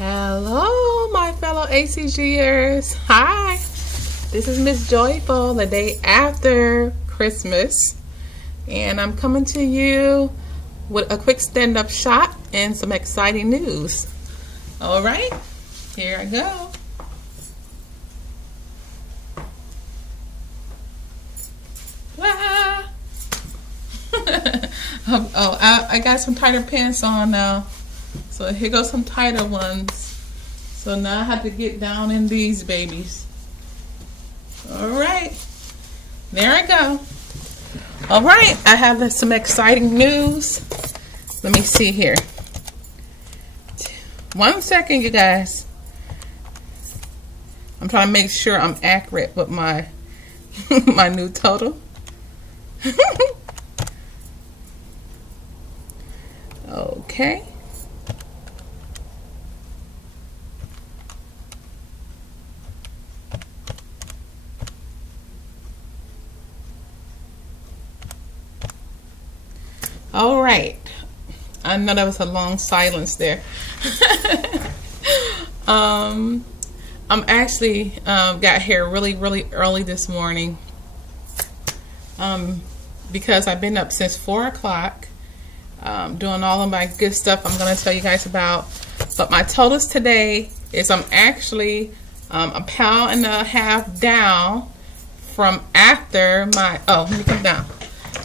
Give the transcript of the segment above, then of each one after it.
Hello, my fellow ACGers. Hi, this is Miss Joyful, the day after Christmas, and I'm coming to you with a quick stand-up shot and some exciting news. All right, here I go. I got some tighter pants on now. So here goes some tighter ones. So now I have to get down in these babies. All right, there I go. All right, I have some exciting news. Let me see here. 1 second, you guys. I'm trying to make sure I'm accurate with my my new total. Okay. All right. I know that was a long silence there. I'm actually got here really early this morning because I've been up since 4 o'clock doing all of my good stuff I'm going to tell you guys about. But my totals today is I'm actually 1.5 pounds down from after my, let me come down.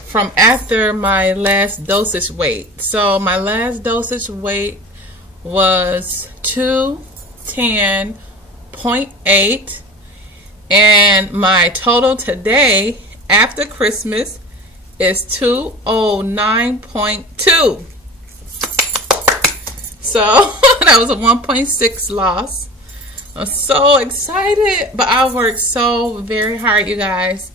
From after my last dosage weight. So my last dosage weight was 210.8, and my total today after Christmas is 209.2. So that was a 1.6 loss. I'm so excited, but I worked so very hard, you guys.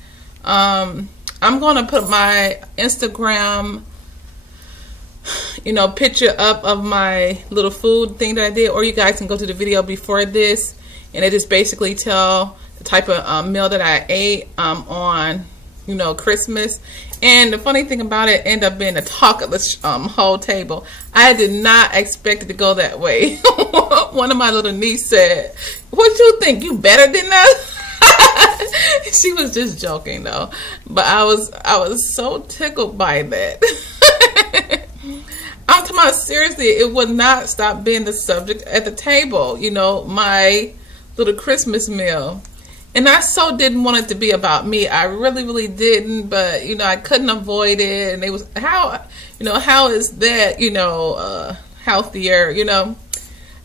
I'm going to put my Instagram, picture up of my little food thing that I did, or you guys can go to the video before this, and it just basically tell the type of meal that I ate on, Christmas. And the funny thing about it ended up being the talk of the whole table. I did not expect it to go that way. One of my little niece said, "What you think? You better than us?" She was just joking though, but I was so tickled by that. I'm talking about seriously, it would not stop being the subject at the table, my little Christmas meal. And I so didn't want it to be about me. I really didn't, but I couldn't avoid it. And it was how is that, healthier,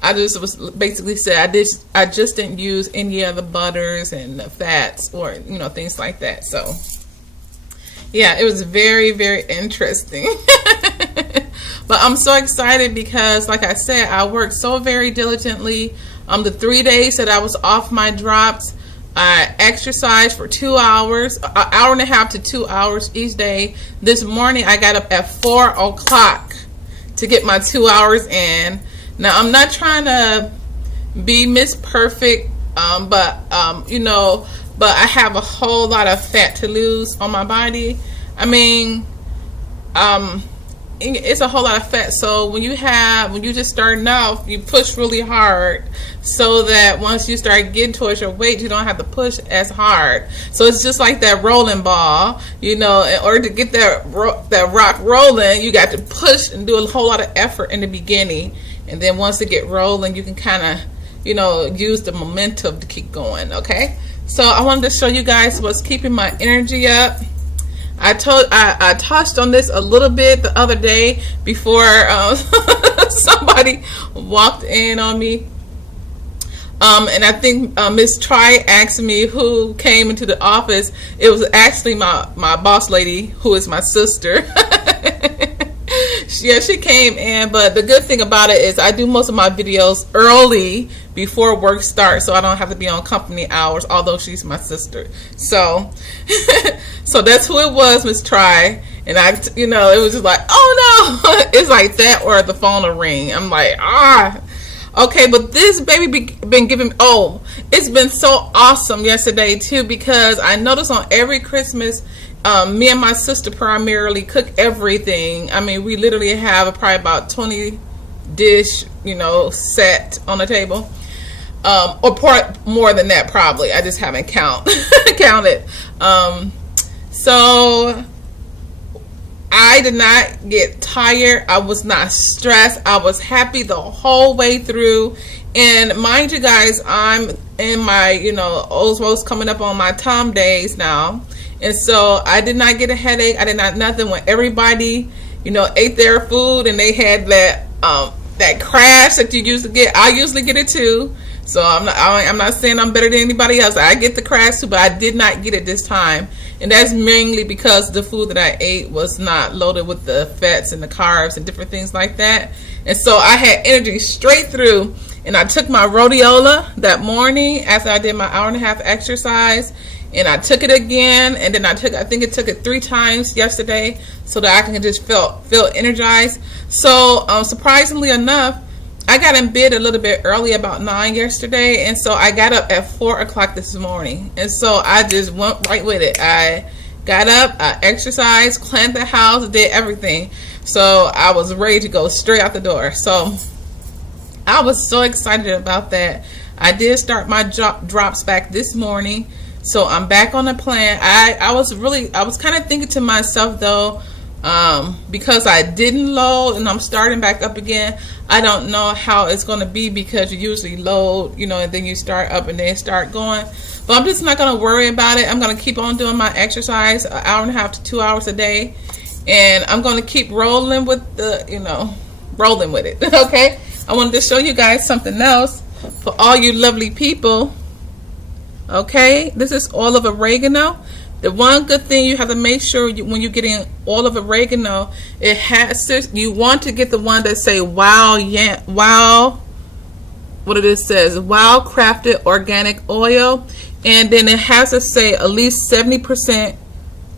I just was basically said I just didn't use any of the butters and the fats or things like that. So yeah, it was very interesting. But I'm so excited because, like I said, I worked so very diligently. The 3 days that I was off my drops, I exercised for 2 hours, an hour and a half to 2 hours each day. This morning I got up at 4 o'clock to get my 2 hours in. Now, I'm not trying to be Miss Perfect, but I have a whole lot of fat to lose on my body. I mean, it's a whole lot of fat. So when you just starting off, you push really hard so that once you start getting towards your weight, you don't have to push as hard. So it's just like that rolling ball, in order to get that rock rolling, you got to push and do a whole lot of effort in the beginning. And then once it get rolling, you can kind of, use the momentum to keep going, okay? So I wanted to show you guys what's keeping my energy up. I touched on this a little bit the other day before somebody walked in on me. And I think Miss Try asked me who came into the office. It was actually my boss lady, who is my sister. Yeah, she came in, but the good thing about it is I do most of my videos early before work starts, so I don't have to be on company hours, although she's my sister. So so that's who it was, Miss Try. And it was just like, oh no. It's like that, or the phone will ring. I'm like, okay, but this baby been giving, it's been so awesome yesterday too, because I noticed on every Christmas, me and my sister primarily cook everything. I mean, we literally have probably about 20 dish, you know, set on the table. Or part more than that probably. I just haven't counted. So I did not get tired. I was not stressed. I was happy the whole way through. And mind you guys, I'm in my, you know, almost coming up on my Tom days now. And so I did not get a headache. I did not nothing when everybody, you know, ate their food and they had that crash that you usually get. I usually get it too. So I'm not saying I'm better than anybody else. I get the crash too, but I did not get it this time. And that's mainly because the food that I ate was not loaded with the fats and the carbs and different things like that. And so I had energy straight through. And I took my Rhodiola that morning after I did my hour-and-a-half exercise. And I took it again. And then I think it took it 3 times yesterday so that I can just feel energized. So surprisingly enough, I got in bed a little bit early, about 9 yesterday, and so I got up at 4 o'clock this morning, and so I just went right with it. I got up, I exercised, cleaned the house, did everything, so I was ready to go straight out the door. So I was so excited about that. I did start my drops back this morning, so I'm back on the plan. I was kind of thinking to myself though, because I didn't load and I'm starting back up again, I don't know how it's going to be, because you usually load, you know, and then you start up and then start going. But I'm just not going to worry about it. I'm going to keep on doing my exercise, an hour and a half to 2 hours a day, and I'm going to keep rolling with the, you know, rolling with it. Okay, I wanted to show you guys something else for all you lovely people. Okay, this is Oil of Oregeno. The one good thing you have to make sure when you're getting Oil of Oregeno, it has to, you want to get the one that say wow, what it is says, wow crafted organic oil, and then it has to say at least 70%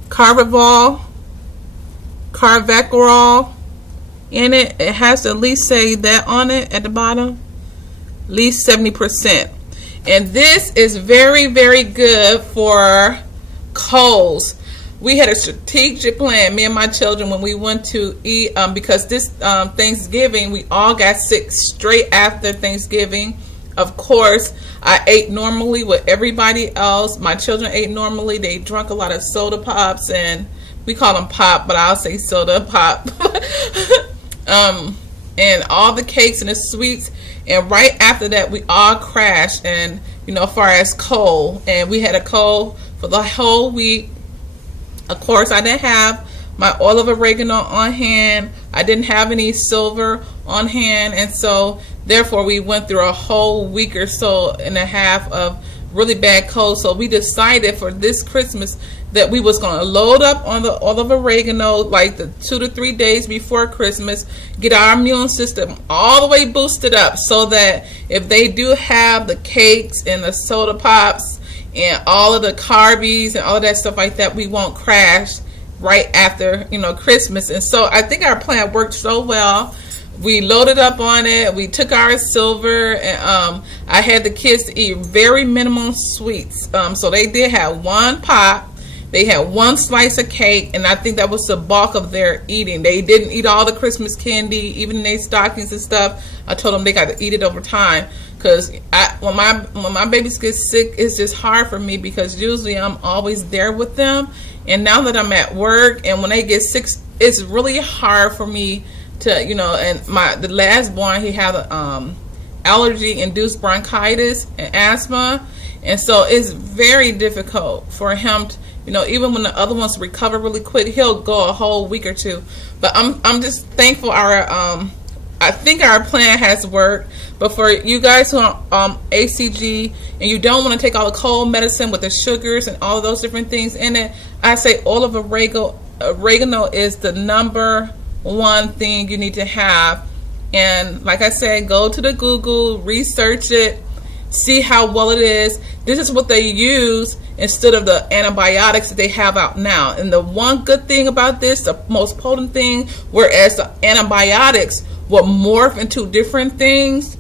carvacrol in it. It has to at least say that on it at the bottom, at least 70%. And this is very, very good for colds. We had a strategic plan, me and my children, when we went to eat, because this Thanksgiving we all got sick straight after Thanksgiving. Of course, I ate normally with everybody else. My children ate normally. They drank a lot of soda pops, and we call them pop, but I'll say soda pop. And all the cakes and the sweets. And right after that, we all crashed, and you know, as far as cold, and we had a cold for the whole week. Of course, I didn't have my Oil of Oregeno on hand. I didn't have any silver on hand, and so therefore we went through a whole week or so and a half of really bad cold. So we decided for this Christmas that we was going to load up on the Oil of Oregeno like the 2 to 3 days before Christmas, get our immune system all the way boosted up, so that if they do have the cakes and the soda pops and all of the carbies and all of that stuff like that, we won't crash right after, you know, Christmas. And so I think our plan worked so well. We loaded up on it. We took our silver, and I had the kids to eat very minimum sweets. So they did have 1 pop. They had 1 slice of cake, and I think that was the bulk of their eating. They didn't eat all the Christmas candy, even in their stockings and stuff. I told them they got to eat it over time, because when my babies get sick, it's just hard for me, because usually I'm always there with them. And now that I'm at work, and when they get sick, it's really hard for me to, you know. And the last born, he had allergy-induced bronchitis and asthma, and so it's very difficult for him to, you know, even when the other ones recover really quick, he'll go a whole week or 2. But I'm just thankful I think our plan has worked. But for you guys who are ACG and you don't want to take all the cold medicine with the sugars and all of those different things in it, I say Oil of Oregeno is the #1 thing you need to have. And like I said, go to the Google, research it, see how well it is. This is what they use instead of the antibiotics that they have out now. And the one good thing about this, the most potent thing, whereas the antibiotics will morph into different things,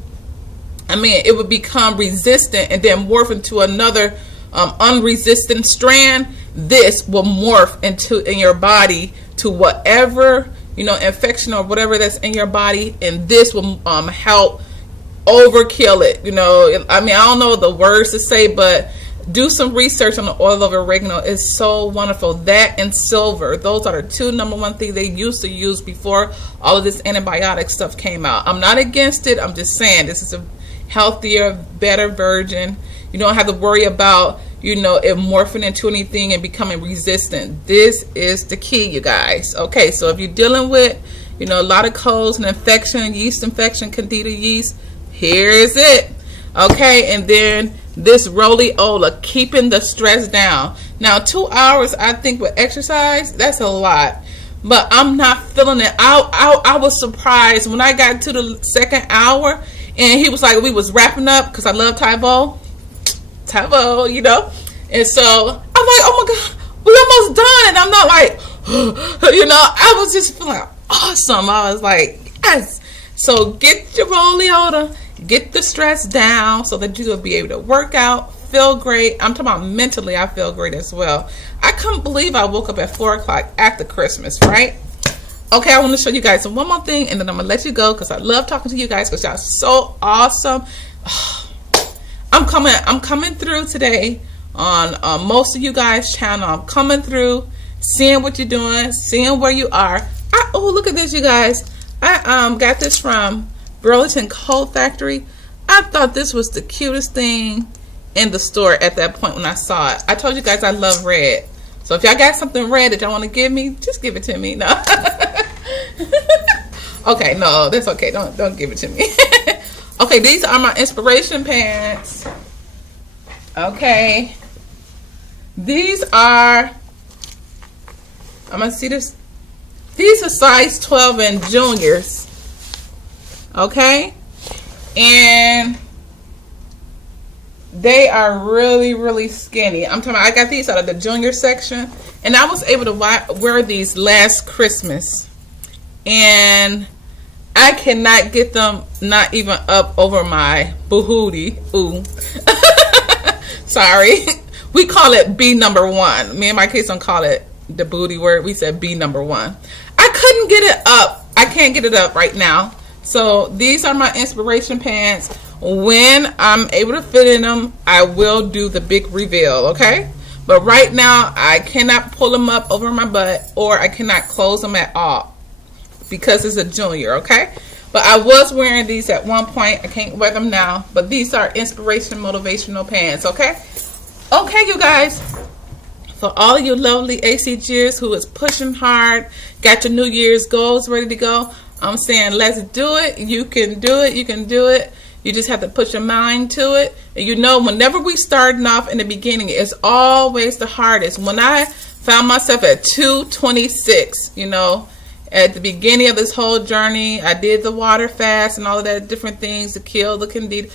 I mean, it would become resistant and then morph into another unresistant strand. This will morph in your body to whatever infection or whatever that's in your body, and this will help overkill it. I mean, I don't know the words to say, but do some research on the oil of oregano. It's so wonderful. That and silver, those are the two number one things they used to use before all of this antibiotic stuff came out. I'm not against it. I'm just saying this is a healthier, better version. You don't have to worry about it morphing into anything and becoming resistant. This is the key, you guys. Okay, so if you're dealing with a lot of colds and infection, yeast infection, candida yeast, here is it. Okay, and then this Rhodiola, keeping the stress down. Now 2 hours, I think, with exercise, that's a lot, but I'm not feeling it. I was surprised when I got to the second hour and he was like, we was wrapping up, because I love Tybo, and so I'm like, oh my God, we almost done. And I'm not like I was just feeling awesome. I was like, yes. So get your Rhodiola, get the stress down so that you'll be able to work out, feel great. I'm talking about mentally, I feel great as well. I couldn't believe I woke up at 4 o'clock after Christmas, right? Okay, I want to show you guys one more thing, and then I'm going to let you go, because I love talking to you guys, because y'all so awesome. I'm coming through today on most of you guys' channel. I'm coming through, seeing what you're doing, seeing where you are. Oh, look at this, you guys. I got this from Burlington Coat Factory. I thought this was the cutest thing in the store at that point when I saw it. I told you guys I love red. So if y'all got something red that y'all want to give me, just give it to me. No. Okay, no, that's okay. Don't give it to me. Okay, these are my inspiration pants. Okay. These are, I'm going to see this. These are size 12 and juniors. Okay. And they are really, really skinny. I'm talking about, I got these out of the junior section, and I was able to wear these last Christmas, and I cannot get them not even up over my boohootie. Ooh. Sorry. We call it B number 1. Me and my kids don't call it the booty word. We said B number 1. I couldn't get it up. I can't get it up right now. So these are my inspiration pants. When I'm able to fit in them, I will do the big reveal, okay? But right now, I cannot pull them up over my butt, or I cannot close them at all because it's a junior, okay? But I was wearing these at one point. I can't wear them now, but these are inspiration motivational pants, okay? Okay, you guys. For all you lovely ACGers who is pushing hard, got your New Year's goals ready to go, I'm saying let's do it. You can do it. You can do it. You just have to put your mind to it. And whenever we starting off in the beginning, it's always the hardest. When I found myself at 226, at the beginning of this whole journey, I did the water fast and all of that different things to kill the candida.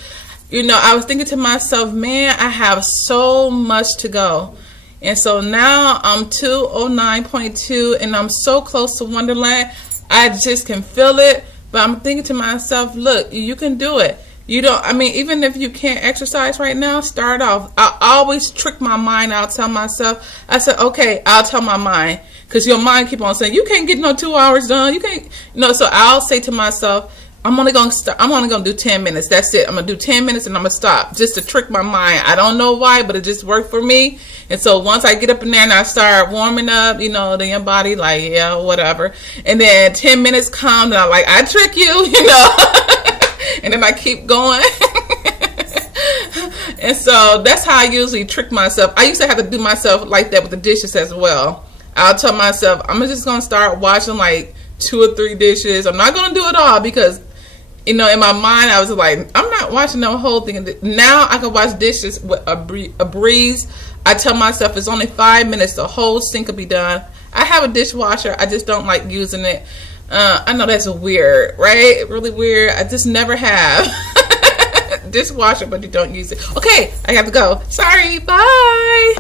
I was thinking to myself, man, I have so much to go. And so now I'm 209.2, and I'm so close to Wonderland. I just can feel it. But I'm thinking to myself, look, you can do it. Even if you can't exercise right now, start off. I always trick my mind. I'll tell myself, I said, okay, I'll tell my mind. Because your mind keep on saying, you can't get no 2 hours done. You can't, so I'll say to myself, I'm only going to do 10 minutes. That's it. I'm going to do 10 minutes and I'm going to stop, just to trick my mind. I don't know why, but it just worked for me. And so once I get up in there and I start warming up, then your body like, yeah, whatever. And then 10 minutes come and I'm like, I trick you, and then I keep going. And so that's how I usually trick myself. I used to have to do myself like that with the dishes as well. I'll tell myself, I'm just going to start washing like 2 or 3 dishes. I'm not going to do it all because, in my mind, I was like, I'm not washing the whole thing. Now I can wash dishes with a breeze. I tell myself it's only 5 minutes. The whole sink will be done. I have a dishwasher. I just don't like using it. I know that's weird, right? Really weird. I just never have dishwasher, but you don't use it. Okay, I have to go. Sorry. Bye.